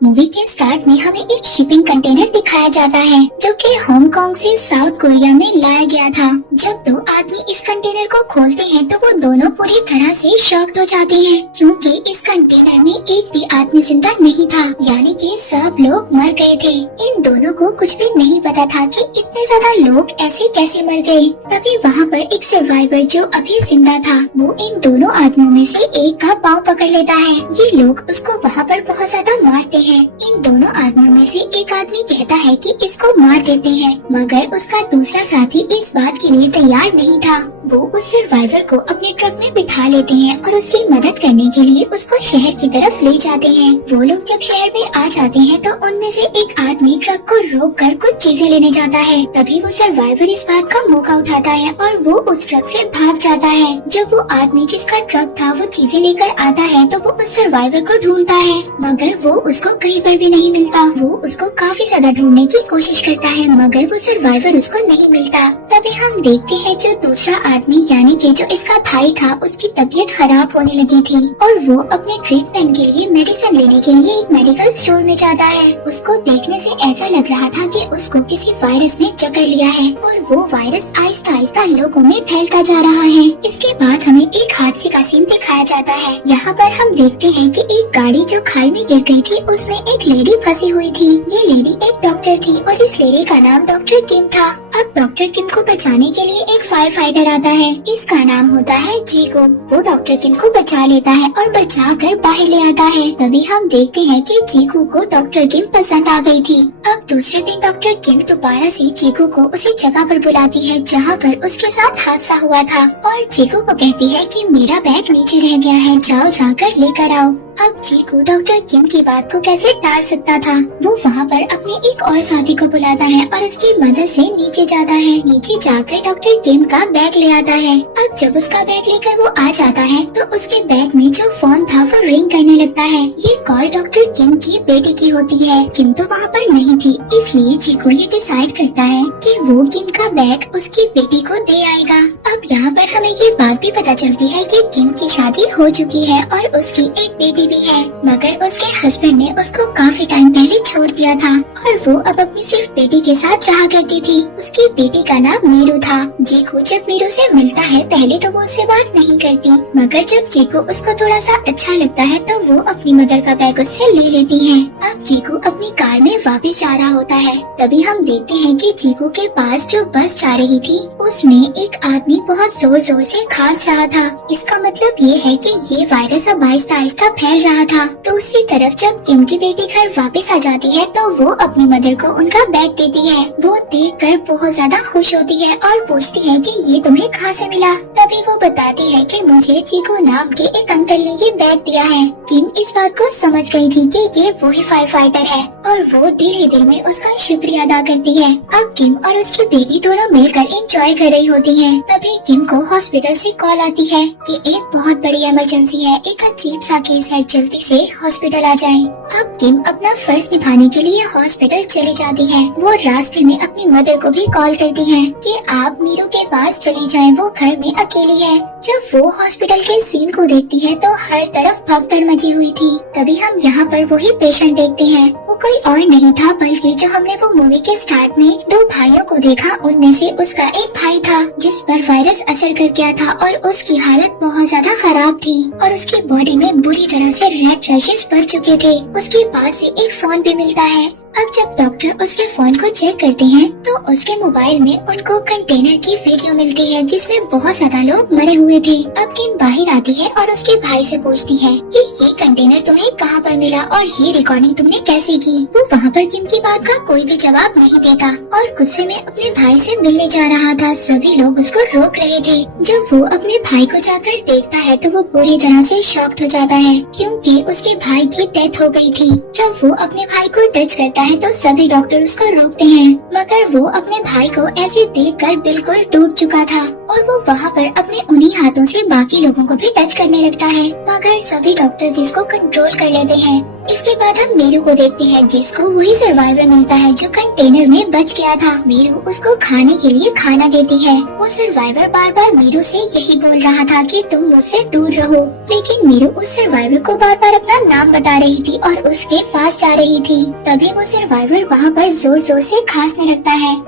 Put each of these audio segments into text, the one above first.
Movie के start में हमें एक शिपिंग कंटेनर दिखाया जाता है जो कि हांगकांग से साउथ कोरिया में लाया गया था। जब दो आदमी इस कंटेनर को खोलते हैं तो वो दोनों पूरी तरह से शॉक्ड हो जाते हैं क्योंकि इस कंटेनर में एक भी आदमी जिंदा नहीं था, यानी कि सब लोग मर गए थे। इन दोनों को कुछ भी नहीं पता था कि इतने ज्यादा लोग ऐसे कैसे मर गए। तभी वहाँ पर एक सर्वाइवर जो अभी जिंदा था वो इन दोनों आदमियों में से एक का पाँव पकड़ लेता है। ये लोग उसको वहाँ पर बहुत ज्यादा मारते हैं। इन दोनों आदमियों में से एक आदमी कहता है कि इसको मार देते हैं, मगर उसका दूसरा साथी इस बात के लिए तैयार नहीं था। वो उस सर्वाइवर को अपने ट्रक में बिठा लेते हैं और उसकी मदद करने के लिए उसको शहर की तरफ ले जाते हैं। वो लोग जब शहर में आ जाते हैं तो उनमें से एक आदमी ट्रक को रोक कर कुछ चीजें लेने जाता है। तभी वो सर्वाइवर इस बात का मौका उठाता है और वो उस ट्रक से भाग जाता है। जब वो आदमी जिसका ट्रक था वो चीजें लेकर आता है तो वो उस सर्वाइवर को ढूंढता है, मगर वो उसको कहीं पर भी नहीं मिलता। वो उसको काफी ज्यादा ढूंढने की कोशिश करता है मगर वो सर्वाइवर उसको नहीं मिलता। तभी हम देखते हैं जो दूसरा आदमी यानी कि जो इसका भाई था उसकी तबीयत खराब होने लगी थी और वो अपने ट्रीटमेंट के लिए मेडिसिन लेने के लिए एक मेडिकल स्टोर में जाता है। उसको देखने से ऐसा लग रहा था कि उसको किसी वायरस ने जकड़ लिया है और वो वायरस आहिस्ता आहिस्ता लोगों में फैलता जा रहा है। इसके बाद हमें एक हादसे का सीन दिखाया जाता है। यहाँ पर हम देखते हैं कि एक गाड़ी जो खाई में गिर गई थी उसमें एक लेडी फंसी हुई थी। ये लेडी एक डॉक्टर थी और इस लेडी का नाम डॉक्टर किम था। अब डॉक्टर किम को बचाने के लिए एक फायर फाइटर आता है, इसका नाम होता है जीको। वो डॉक्टर किम को बचा लेता है और बचा कर बाहर ले आता है। तभी हम देखते हैं कि जीको को डॉक्टर किम पसंद आ गई थी। अब दूसरे दिन डॉक्टर किम दोबारा से जीको को उसी जगह पर बुलाती है जहाँ पर उसके साथ हादसा हुआ था और जीको को कहती है कि मेरा बैग नीचे रह गया है, जाओ जाकर लेकर आओ। अब जीको डॉक्टर किम की बात को कैसे टाल सकता था। वो वहाँ पर अपने एक और साथी को बुलाता है और उसकी मदद से नीचे जाता है। नीचे जाकर डॉक्टर किम का बैग ले आता है। अब जब उसका बैग लेकर वो आ जाता है तो उसके बैग में जो फोन था वो रिंग करने लगता है। ये कॉल डॉक्टर किम की बेटी की होती है। किम तो वहाँ पर नहीं थी, इसलिए जीको ये डिसाइड करता है कि वो किम का बैग उसकी बेटी को दे आएगा। अब यहाँ पर हमें ये बात भी पता चलती है कि किम की शादी हो चुकी है और उसकी एक बेटी भी है, मगर उसके हस्बैंड ने उसको काफी टाइम पहले छोड़ दिया था और वो अब अपनी सिर्फ बेटी के साथ रहा करती थी। उसकी बेटी का नाम मीरू था। जीको जब मीरू से मिलता है पहले तो वो उससे बात नहीं करती, मगर जब जीको उसको थोड़ा सा अच्छा लगता है तो वो अपनी मदर का बैग उससे ले लेती है। अब जीको अपनी कार में वापस जा रहा होता है। तभी हम देखते हैं कि जीको के पास जो बस जा रही थी उसमें एक आदमी बहुत जोर जोर से खांस रहा था। इसका मतलब ये है कि ये वायरस अब आहिस्ता आहिस्ता फैल रहा था। दूसरी तरफ जब किम की बेटी घर वापस आ जाती है तो वो अपनी मदर को उनका बैग देती है। वो देखकर बहुत ज्यादा खुश होती है और पूछती है कि ये तुम्हें कहाँ से मिला। तभी वो बताती है कि मुझे जीको नाम के एक अंकल ने ये बैग दिया है। किम इस बात को समझ गई थी कि ये वही फायर फाइटर है और वो दिल ही दिल में उसका शुक्रिया अदा करती है। अब किम और उसकी बेटी दोनों मिलकर एंजॉय कर रही होती हैं। तभी किम को हॉस्पिटल से कॉल आती है कि एक बहुत बड़ी इमरजेंसी है, एक अजीब सा केस है, जल्दी से हॉस्पिटल आ जाएं। अब किम अपना फर्ज निभाने के लिए हॉस्पिटल चली जाती है। वो रास्ते में अपनी मदर को भी कॉल करती है कि आप मीरू के पास चली जाएं, वो घर में अकेली है। जब वो हॉस्पिटल के सीन को देखती है तो हर तरफ भगदड़ मची हुई थी। तभी हम यहाँ पर वही पेशेंट देखते हैं। वो कोई और नहीं था बल्कि जो हमने वो मूवी के स्टार्ट में दो भाइयों को देखा उनमें से उसका एक भाई था जिस पर वायरस असर कर गया था और उसकी हालत बहुत ज्यादा खराब थी और उसकी बॉडी में बुरी तरह से रेड रैशेस पड़ चुके थे। उसके पास से एक फोन भी मिलता है। अब जब डॉक्टर उसके फोन को चेक करते हैं तो उसके मोबाइल में उनको कंटेनर की वीडियो मिलती है जिसमें बहुत ज्यादा लोग मरे हुए थे। अब किम बाहर आती है और उसके भाई से पूछती है कि ये कंटेनर तुम्हें कहाँ पर मिला और ये रिकॉर्डिंग तुमने कैसे की। वो वहाँ पर किम की बात का कोई भी जवाब नहीं देता और गुस्से में अपने भाई से मिलने जा रहा था। सभी लोग उसको रोक रहे थे। जब वो अपने भाई को जाकर देखता है तो वो पूरी तरह से शॉक्ड हो जाता है क्योंकि उसके भाई की डेथ हो गई थी। जब वो अपने भाई को टच करता है तो सभी डॉक्टर उसको रोकते हैं, मगर वो अपने भाई को ऐसे देखकर बिल्कुल टूट चुका था और वो वहाँ पर अपने उन्हीं हाथों से बाकी लोगों को भी टच करने लगता है, मगर सभी डॉक्टर्स इसको कंट्रोल कर लेते हैं। इसके बाद हम मीरू को देखते हैं, जिसको वही सर्वाइवर मिलता है जो कंटेनर में बच गया था। मीरू उसको खाने के लिए खाना देती है। वो सर्वाइवर बार बार मीरू से यही बोल रहा था कि तुम मुझसे दूर रहो, लेकिन मीरू उस सर्वाइवर को बार बार अपना नाम बता रही थी और उसके पास जा रही थी। तभी वो सर्वाइवर वहाँ पर जोर जोर से खांसने लगता है।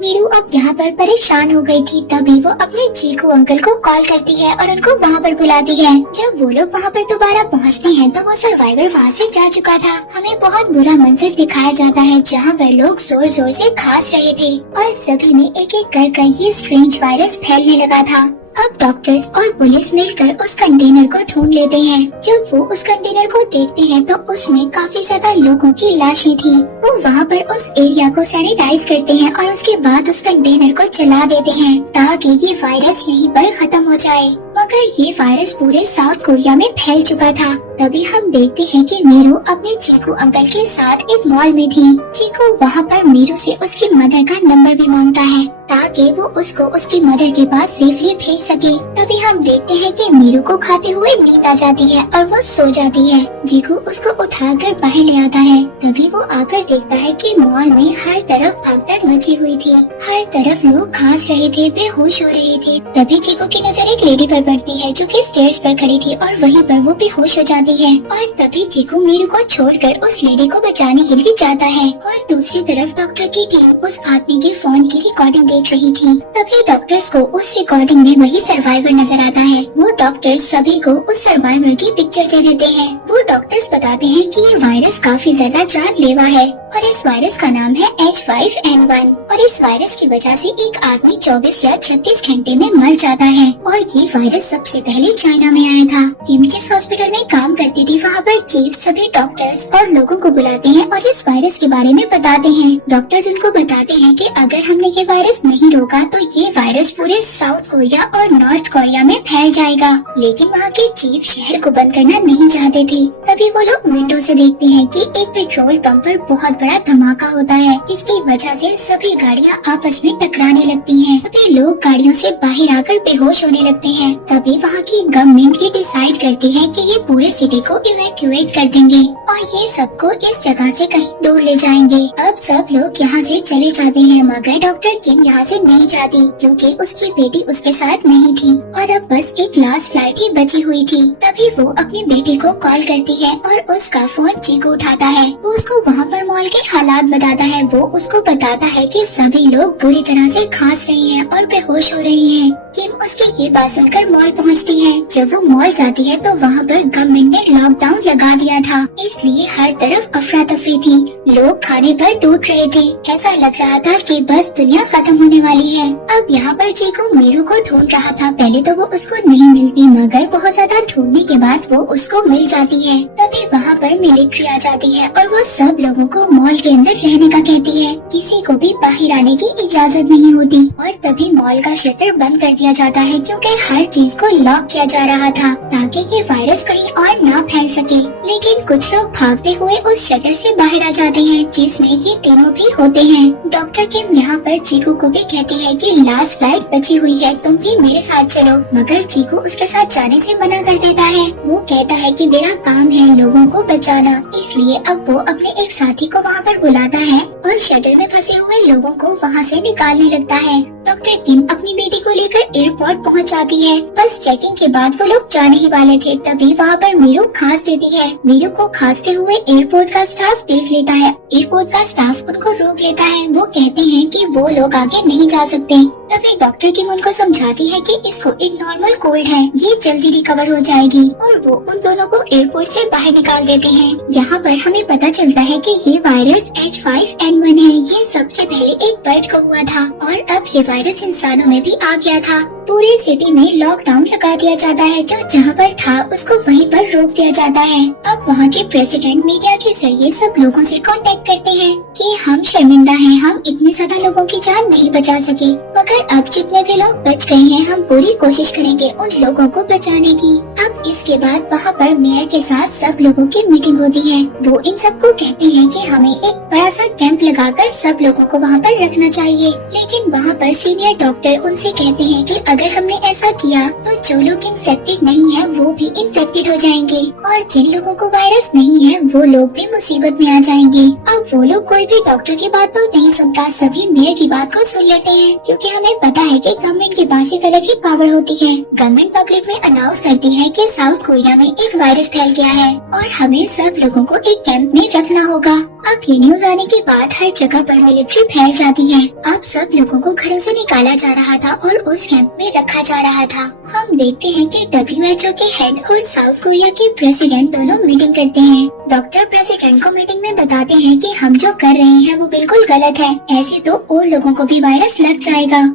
मीरू अब यहाँ पर परेशान हो गई थी। तभी वो अपने चीकू अंकल को कॉल करती है और उनको वहाँ पर बुलाती है। जब वो लोग वहाँ पर दोबारा पहुँचते हैं तो वो सर्वाइवर वहाँ से जा चुका था। हमें बहुत बुरा मंजर दिखाया जाता है, जहाँ पर लोग जोर जोर से खांस रहे थे और सभी में एक एक कर ये स्ट्रेंज वायरस फैलने लगा था। अब डॉक्टर्स और पुलिस मिलकर उस कंटेनर को ढूंढ लेते हैं। जब वो उस कंटेनर को देखते हैं तो उसमें काफी ज्यादा लोगों की लाशें थी। वो वहाँ पर उस एरिया को सैनिटाइज करते हैं और उसके बाद उस कंटेनर को जला देते हैं ताकि ये वायरस यहीं पर खत्म हो जाए। मगर ये वायरस पूरे साउथ कोरिया में फैल चुका था। तभी हम देखते हैं कि मीरू अपने चीकू अंकल के साथ एक मॉल में थी। चीकू वहाँ पर मीरू से उसकी मदर का नंबर भी मांगता है ताकि वो उसको उसकी मदर के पास सेफली भेज सके। तभी हम देखते हैं कि मीरू को खाते हुए नींद आ जाती है और वो सो जाती है। चीकू उसको उठाकर बाहर ले आता है। तभी वो आकर देखता है कि मॉल में हर तरफ भगदड़ मची हुई थी। हर तरफ लोग खांस रहे थे, बेहोश हो रहे थे। तभी चीकू की नजर एक लेडी पर पड़ती है जो कि स्टेयर्स पर खड़ी थी और वहीं पर वो बेहोश हो जाती है। और तभी चीकू मीरू को छोड़कर उस लेडी को बचाने के लिए जाता है। और दूसरी तरफ डॉक्टर की टीम उस आदमी के फोन की रिकॉर्डिंग देख रही थी। तभी डॉक्टर्स को उस रिकॉर्डिंग में वही सर्वाइवर नजर आता है। वो डॉक्टर्स सभी को उस सर्वाइवर की पिक्चर दे देते हैं। वो डॉक्टर्स बताते हैं कि ये वायरस काफी ज्यादा जानलेवा है और इस वायरस का नाम है H5N1 और इस वायरस की वजह से एक आदमी 24 या 36 घंटे में मर जाता है। और ये वायरस सबसे पहले चाइना में आया था। किम जिस हॉस्पिटल में काम करती थी वहाँ पर चीफ सभी डॉक्टर्स और लोगों को बुलाते हैं और इस वायरस के बारे में बताते हैं। डॉक्टर्स उनको बताते हैं कि अगर हमने ये वायरस नहीं रोका तो ये वायरस पूरे साउथ कोरिया और नॉर्थ कोरिया में फैल जाएगा। लेकिन वहाँ के चीफ शहर को बंद करना नहीं चाहते थे। तभी वो लोग विंडो से देखते हैं कि एक पेट्रोल पंप पर बहुत बड़ा धमाका होता है, जिसकी वजह से सभी गाड़ियाँ आपस में टकराने लगती हैं। तभी लोग गाड़ियों से बाहर आकर बेहोश होने लगते हैं। तभी वहाँ की गवर्नमेंट ये डिसाइड करती है कि ये पूरे सिटी को इवैक्यूएट कर देंगे और ये सबको इस जगह से कहीं दूर ले जाएंगे। अब सब लोग यहाँ से चले जाते हैं, मगर डॉक्टर किम यहाँ से नहीं जाती क्योंकि उसकी बेटी उसके साथ नहीं थी और अब बस एक लास्ट फ्लाइट ही बची हुई थी। तभी वो अपनी बेटी को कॉल करती है और उसका फोन चीकू उठाता है। वो उसको वहाँ पर मॉल के हालात बताता है। वो उसको बताता है कि सभी लोग बुरी तरह से खांस रही हैं और बेहोश हो रही हैं। किम उसकी ये बात सुनकर मॉल पहुंचती है। जब वो मॉल जाती है तो वहाँ पर गवर्नमेंट ने लॉकडाउन लगा दिया था, इसलिए हर तरफ अफरा तफरी थी। लोग खाने पर टूट रहे थे। ऐसा लग रहा था कि बस दुनिया खत्म होने वाली है। अब यहाँ पर चीकू मीरू को ढूंढ रहा था। पहले तो वो उसको नहीं मिलती, मगर बहुत ज्यादा ढूंढने के बाद वो उसको मिल जाती है। तभी वहाँ पर मिलिट्री आ जाती है और वो सब लोगों को मॉल के अंदर रहने का कहती है। किसी को भी बाहर आने की इजाजत नहीं होती। और तभी मॉल का शटर बंद कर दिया जाता है क्योंकि हर चीज को लॉक किया जा रहा था ताकि ये वायरस कहीं और ना फैल सके। लेकिन कुछ लोग भागते हुए उस शटर से बाहर आ जाते हैं, जिसमें ये तीनों भी होते हैं। डॉक्टर किम यहाँ पर चीकू को भी कहती है कि लास्ट फ्लाइट बची हुई है, तुम भी मेरे साथ चलो। मगर चीकू उसके साथ जाने से मना कर देता है। वो कहता है कि मेरा काम है लोगों को बचाना, इसलिए अब वो अपने एक साथी को वहाँ पर बुलाता है और शटर में फंसे हुए लोगों को वहाँ से निकालने लगता है। डॉक्टर किम अपनी बेटी को लेकर एयरपोर्ट पहुँच जाती है। बस चेकिंग के बाद वो लोग जाने ही वाले थे, तभी वहाँ पर मीरू खांस देती है। मीरू को खांसते हुए एयरपोर्ट का स्टाफ देख लेता है। एयरपोर्ट का स्टाफ उनको रोक लेता है। वो कहते हैं कि वो लोग आगे नहीं जा सकते। तभी डॉक्टर किम उनको समझाती है कि इसको एक नॉर्मल कोल्ड है, ये जल्दी रिकवर हो जाएगी और वो उन दोनों को एयरपोर्ट से बाहर निकाल देते हैं। यहाँ पर हमें पता चलता है कि ये वायरस H5N1 है। ये सबसे पहले एक बर्ड को हुआ था और अब ये वायरस इंसानों में भी आ गया था। पूरी सिटी में लॉकडाउन लगा दिया जाता है। जो जहाँ पर था उसको वहीं पर रोक दिया जाता है। अब वहाँ के प्रेसिडेंट मीडिया के जरिए सब लोगों से कांटेक्ट करते हैं कि हम शर्मिंदा हैं, हम इतने ज्यादा लोगों की जान नहीं बचा सके, मगर अब जितने भी लोग बच गए हैं हम पूरी कोशिश करेंगे उन लोगों को बचाने की। अब इसके बाद वहाँ पर मेयर के साथ सब लोगों की मीटिंग होती है। वो इन सबको कहते हैं कि हमें एक बड़ा सा कैंप लगाकर सब लोगों को वहाँ पर रखना चाहिए, लेकिन वहाँ पर सीनियर डॉक्टर उनसे कहते हैं कि अगर हमने ऐसा किया तो जो लोग इन्फेक्टेड नहीं है वो भी इन्फेक्टेड हो जाएंगे और जिन लोगों को वायरस नहीं है वो लोग भी मुसीबत में आ जाएंगे। अब वो लोग कोई भी डॉक्टर की बात तो नहीं सुनता, सभी मेयर की बात को सुन लेते हैं, क्योंकि हमें पता है कि गवर्नमेंट के पास एक अलग ही पावर होती है। गवर्नमेंट पब्लिक में अनाउंस करती है कि साउथ कोरिया में एक वायरस फैल गया है और हमें सब लोगों को एक कैंप में रखना होगा। अब ये न्यूज आने के बाद हर जगह पर मिलिट्री फैल जाती है। अब सब लोगों को घरों से निकाला जा रहा था और उस कैंप में रखा जा रहा था। हम देखते हैं कि WHO के हेड और साउथ कोरिया के प्रेसिडेंट दोनों मीटिंग करते हैं। डॉक्टर प्रेसिडेंट को मीटिंग में बताते हैं कि हम जो कर रहे हैं वो बिल्कुल गलत है, ऐसे तो और लोगों को भी वायरस लग जाएगा।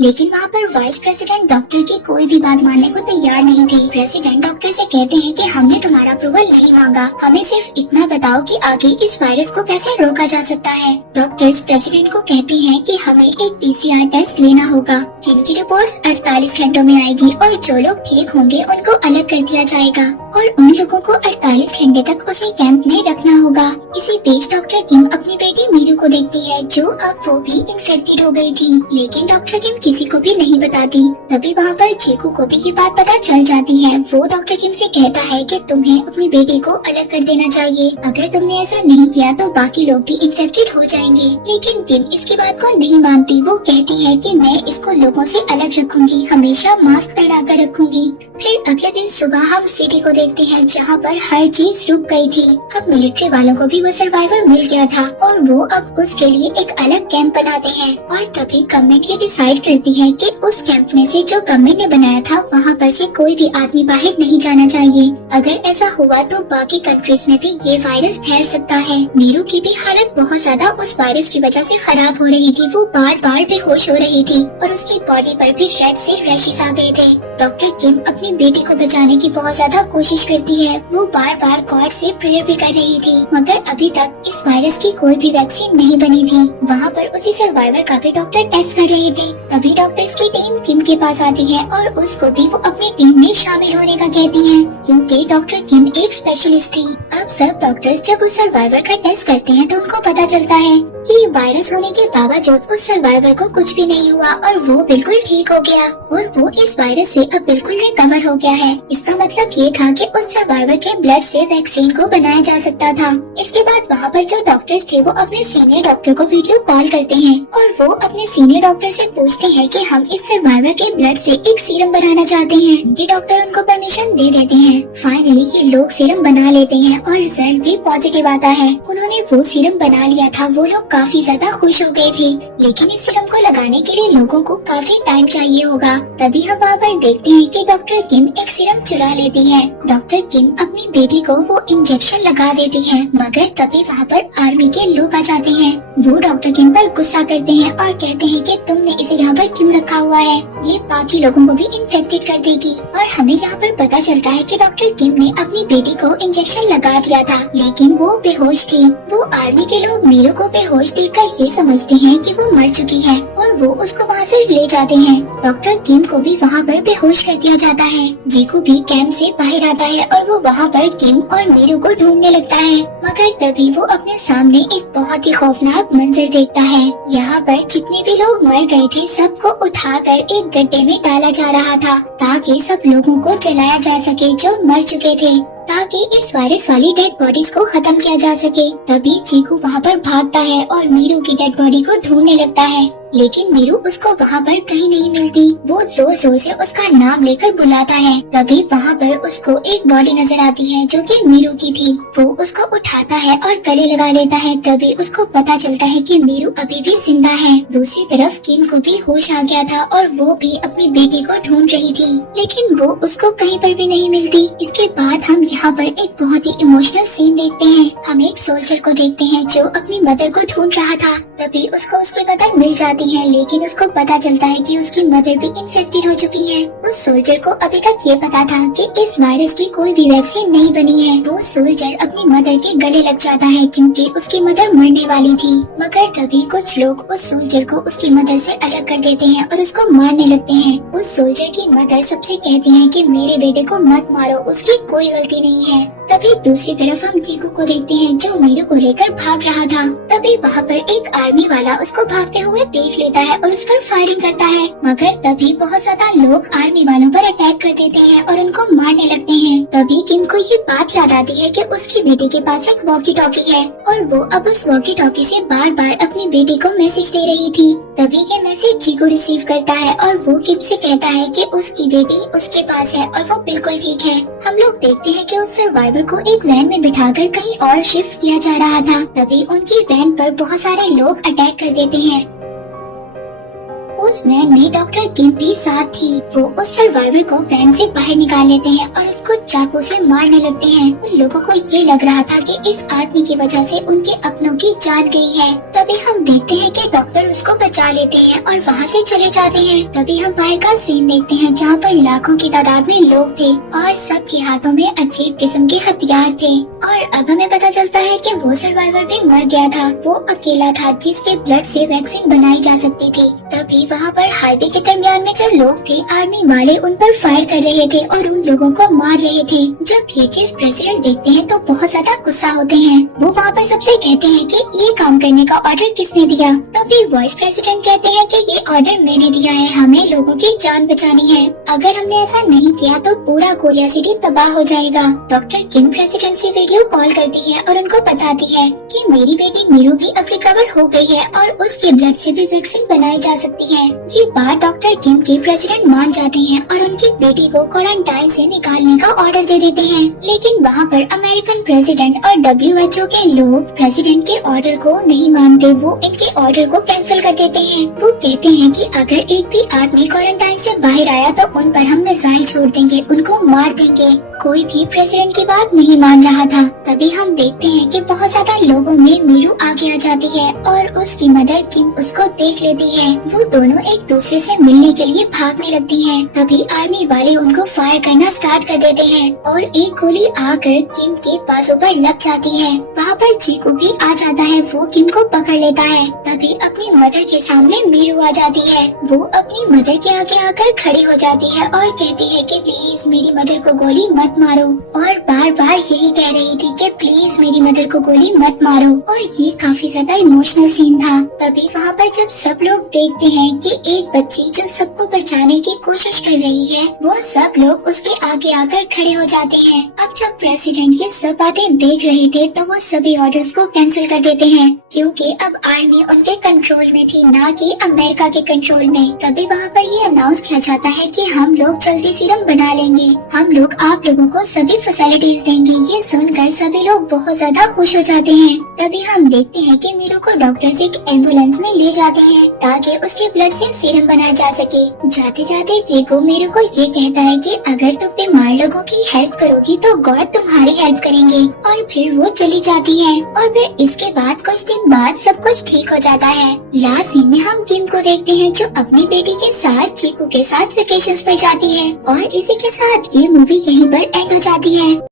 लेकिन वहाँ पर वाइस प्रेसिडेंट डॉक्टर की कोई भी बात मानने को तैयार नहीं थी। प्रेसिडेंट डॉक्टर से कहते हैं कि हमने तुम्हारा अप्रूवल नहीं मांगा, हमें सिर्फ इतना बताओ कि आगे इस वायरस को कैसे रोका जा सकता है। डॉक्टर्स प्रेसिडेंट को कहते हैं कि हमें एक PCR टेस्ट लेना होगा जिनकी रिपोर्ट 48 घंटों में आएगी और जो लोग ठीक होंगे उनको अलग कर दिया जाएगा और उन लोगों को 48 घंटे तक उसी कैंप में रखना होगा। इसी बीच डॉक्टर किम अपनी बेटी मीरू को देखती है जो अब वो भी इन्फेक्टेड हो गई थी, लेकिन डॉक्टर किम किसी को भी नहीं बताती। तभी वहाँ पर चीकू को भी ये बात पता चल जाती है। वो डॉक्टर किम से कहता है कि तुम्हें अपनी बेटी को अलग कर देना चाहिए, अगर तुमने ऐसा नहीं किया तो बाकी लोग भी इन्फेक्टेड हो जाएंगे। लेकिन किम इसकी बात को नहीं मानती। वो कहती है कि मैं इसको लोगों से अलग रखूंगी, हमेशा मास्क पहना कर रखूंगी। फिर अगले दिन सुबह हम सिटी को देखते हैं जहाँ पर हर चीज रुक गई थी। अब मिलिट्री वालों को भी वो सर्वाइवर मिल गया था और वो अब उसके लिए एक अलग कैंप बनाते हैं। और तभी गवर्नमेंट ये डिसाइड करती है कि उस कैंप में से जो गवर्नमेंट ने बनाया था वहाँ पर से कोई भी आदमी बाहर नहीं जाना चाहिए। अगर ऐसा हुआ तो बाकी कंट्रीज में भी ये वायरस फैल सकता है। मीरू की भी हालत बहुत ज्यादा उस वायरस की वजह से खराब हो रही थी। वो बार बार बेहोश हो रही थी और उसकी बॉडी पर भी रेड से रैशेस आ गए थे। डॉक्टर किम अपनी बेटी को बचाने की बहुत ज्यादा कोशिश करती है। वो बार बार गॉड से प्रेयर भी कर रही थी, मगर अभी तक इस वायरस की कोई भी वैक्सीन नहीं बनी थी। वहाँ पर उसी सर्वाइवर का भी डॉक्टर टेस्ट कर रहे थे। तभी डॉक्टर्स की टीम किम के पास आती है और उसको भी वो अपनी टीम में शामिल होने का कहती है, क्योंकि डॉक्टर किम एक स्पेशलिस्ट थी। अब सब डॉक्टर्स जब उस सर्वाइवर का टेस्ट करते हैं तो उनको पता चलता है कि वायरस होने के बावजूद उस सर्वाइवर को कुछ भी नहीं हुआ और वो बिल्कुल ठीक हो गया और वो इस वायरस से अब बिल्कुल रिकवर हो गया है। इसका मतलब ये था कि उस सर्वाइवर के ब्लड से वैक्सीन को बनाया जा सकता था। इसके बाद वहाँ पर जो डॉक्टर्स थे वो अपने सीनियर डॉक्टर को वीडियो कॉल करते हैं और वो अपने सीनियर डॉक्टर से पूछते हैं कि हम इस सर्वाइवर के ब्लड से एक सीरम बनाना चाहते हैं। ये डॉक्टर उनको परमिशन दे देते हैं। फाइनली ये लोग सीरम बना लेते हैं और रिजल्ट भी पॉजिटिव आता है। उन्होंने वो सीरम बना लिया था। वो लोग काफी ज्यादा खुश हो गए थे, लेकिन इस सीरम को लगाने के लिए लोगों को काफी टाइम चाहिए होगा। तभी हम वहाँ पर देखते हैं कि डॉक्टर किम एक सीरम चुरा लेती है। डॉक्टर किम अपनी बेटी को वो इंजेक्शन लगा देती है, मगर तभी वहाँ पर आर्मी के लोग आ जाते हैं। वो डॉक्टर किम पर गुस्सा करते हैं और कहते हैं कि तुमने इसे यहाँ पर क्यों रखा हुआ है, ये बाकी लोगों को भी इन्फेक्टेड कर देगी। और हमें यहाँ पर पता चलता है कि डॉक्टर किम ने अपनी बेटी को इंजेक्शन लगा दिया था, लेकिन वो बेहोश थी। वो आर्मी के लोग मीरू को बेहोश देखकर ये समझते हैं कि वो मर चुकी है और वो उसको वहाँ से ले जाते हैं। डॉक्टर किम को भी वहाँ पर बेहोश कर दिया जाता है। जीकू भी कैंप से बाहर आता है और वो वहाँ पर किम और मीरू को ढूंढने लगता है, मगर तभी वो अपने सामने एक बहुत ही खौफनाक मंजर देखता है। यहाँ पर जितने भी लोग मर गए थे सबको उठाकर एक गड्ढे में डाला जा रहा था ताकि सब लोगों को जलाया जा सके जो मर चुके थे, ताकि इस वायरस वाली डेड बॉडीज को खत्म किया जा सके। तभी चीकू वहाँ पर भागता है और मीरू की डेड बॉडी को ढूंढने लगता है, लेकिन मीरू उसको वहाँ पर कहीं नहीं मिलती। वो जोर जोर से उसका नाम लेकर बुलाता है। तभी वहाँ पर उसको एक बॉडी नजर आती है जो कि मीरू की थी। वो उसको उठाता है और गले लगा लेता है। तभी उसको पता चलता है कि मीरू अभी भी जिंदा है। दूसरी तरफ किम को भी होश आ गया था और वो भी अपनी बेटी को ढूंढ रही थी, लेकिन वो उसको कहीं पर भी नहीं मिलती। इसके बाद हम यहाँ पर एक बहुत ही इमोशनल सीन देखते हैं। हम एक सोल्जर को देखते हैं जो अपनी मदर को ढूंढ रहा था। तभी उसको उसकी मदर मिल जाती जाती है, लेकिन उसको पता चलता है कि उसकी मदर भी इन्फेक्टेड हो चुकी है। उस सोल्जर को अभी तक ये पता था कि इस वायरस की कोई भी वैक्सीन नहीं बनी है। वो सोल्जर अपनी मदर के गले लग जाता है क्योंकि उसकी मदर मरने वाली थी, मगर तभी कुछ लोग उस सोल्जर को उसकी मदर से अलग कर देते हैं और उसको मारने लगते हैं। उस सोल्जर की मदर सबसे कहती है कि मेरे बेटे को मत मारो, उसकी कोई गलती नहीं है। तभी दूसरी तरफ हम चीकू को देखते हैं जो मीरू को लेकर भाग रहा था। तभी वहाँ पर एक आर्मी वाला उसको भागते हुए देख लेता है और उस पर फायरिंग करता है, मगर तभी बहुत ज्यादा लोग आर्मी वालों पर अटैक कर देते हैं और उनको मारने लगते हैं। तभी किम को ये बात याद आती है कि उसकी बेटी के पास एक वॉकी टॉकी है और वो अब उस वॉकी टॉकी से बार बार अपनी बेटी को मैसेज दे रही थी। तभी ये मैसेज चीकू रिसीव करता है और वो किम से कहता है कि उसकी बेटी उसके पास है और वो बिल्कुल ठीक है। हम लोग देखते हैं कि उस सर्वाइवर को एक वैन में बिठाकर कहीं और शिफ्ट किया जा रहा था। तभी उनकी वैन पर बहुत सारे लोग अटैक कर देते हैं। उस वैन में डॉक्टर किम भी साथ थी। वो उस सर्वाइवर को वैन से बाहर निकाल लेते हैं और उसको चाकू से मारने लगते हैं। उन लोगों को ये लग रहा था कि इस आदमी की वजह से उनके अपनों की जान गई है। तभी हम देखते हैं कि डॉक्टर उसको बचा लेते हैं और वहाँ से चले जाते हैं। तभी हम बाहर का सीन देखते हैं जहाँ पर लाखों की तादाद में लोग थे और सबके हाथों में अजीब किस्म के हथियार थे। और अब हमें पता चलता है कि वो सर्वाइवर भी मर गया था। वो अकेला था जिसके ब्लड से वैक्सीन बनाई जा सकती थी। तभी वहाँ पर हाईवे के दरमियान में जो लोग थे, आर्मी वाले उन पर फायर कर रहे थे और उन लोगों को मार रहे थे। जब ये चीज प्रेसिडेंट देखते हैं तो बहुत ज्यादा गुस्सा होते हैं। वो वहाँ पर सबसे कहते हैं कि ये काम करने का ऑर्डर किसने दिया। तभी वाइस प्रेसिडेंट कहते हैं कि ये ऑर्डर मैंने दिया है, हमें लोगों की जान बचानी है। अगर हमने ऐसा नहीं किया तो पूरा कोरिया सिटी तबाह हो जाएगा। डॉक्टर किम प्रेसिडेंट से वीडियो कॉल करती है और उनको बताती है कि मेरी बेटी मीरू भी अब रिकवर हो गई है और उसके ब्लड से भी वैक्सीन बनाई जा सकती है। ये बात डॉक्टर किम के प्रेसिडेंट मान जाते हैं और उनकी बेटी को क्वारंटाइन से निकालने का ऑर्डर दे देते हैं। लेकिन वहाँ पर अमेरिकन प्रेसिडेंट और WHO के लोग प्रेसिडेंट के ऑर्डर को नहीं मानते। वो इनके ऑर्डर को कैंसिल कर देते हैं। वो कहते हैं कि अगर एक भी आदमी क्वारंटाइन से बाहर आया तो उन पर हम मिसाइल छोड़ देंगे, उनको मार देंगे। कोई भी प्रेसिडेंट की बात नहीं मान रहा था। तभी हम देखते हैं कि बहुत ज्यादा लोगों में मीरू आगे आ जाती है और उसकी मदर किम उसको देख लेती है। वो दोनों एक दूसरे से मिलने के लिए भागने लगती हैं। तभी आर्मी वाले उनको फायर करना स्टार्ट कर देते हैं और एक गोली आकर किम के बाजू पर लग जाती है। वहाँ पर चीकू भी आ जाता है। वो किम को पकड़ लेता है। तभी अपनी मदर के सामने मीरू आ जाती है। वो अपनी मदर के आगे आकर खड़ी हो जाती है और कहती है कि प्लीज मेरी मदर को गोली मत मारो, और बार बार यही कह रही थी कि प्लीज मेरी मदर को गोली मत मारो। और ये काफी ज्यादा इमोशनल सीन था। तभी वहाँ पर जब सब लोग देखते हैं कि एक बच्ची जो सबको बचाने की कोशिश कर रही है, वो सब लोग उसके आगे आकर खड़े हो जाते हैं। अब जब प्रेसिडेंट ये सब बातें देख रहे थे तो वो सभी ऑर्डर्स को कैंसिल कर देते हैं क्योंकि अब आर्मी उनके कंट्रोल में थी, ना कि अमेरिका के कंट्रोल में। तभी वहाँ पर ये अनाउंस किया जाता है कि हम लोग जल्दी सीरम बना लेंगे, हम लोग आप लोगों को सभी फैसिलिटीज देंगे। ये सुनकर सभी लोग बहुत ज्यादा खुश हो जाते हैं। तभी हम देखते हैं कि मीरू को डॉक्टर्स एक एम्बुलेंस में ले जाते हैं ताकि उसके ब्लड से सीरम बनाया जा सके। जाते जाते चीकू मीरू को ये कहता है कि अगर तुम बीमार लोगों की हेल्प करोगी तो गॉड तुम्हारी हेल्प करेंगे, और फिर वो चली जाती है। और फिर इसके बाद कुछ दिन बाद सब कुछ ठीक हो जाता है। लास्ट सीन में हम किम को देखते हैं जो अपनी बेटी के साथ चीकू के साथ वेकेशंस पर जाती है। और इसी के साथ ये मूवी यहीं पर एंड हो जाती है।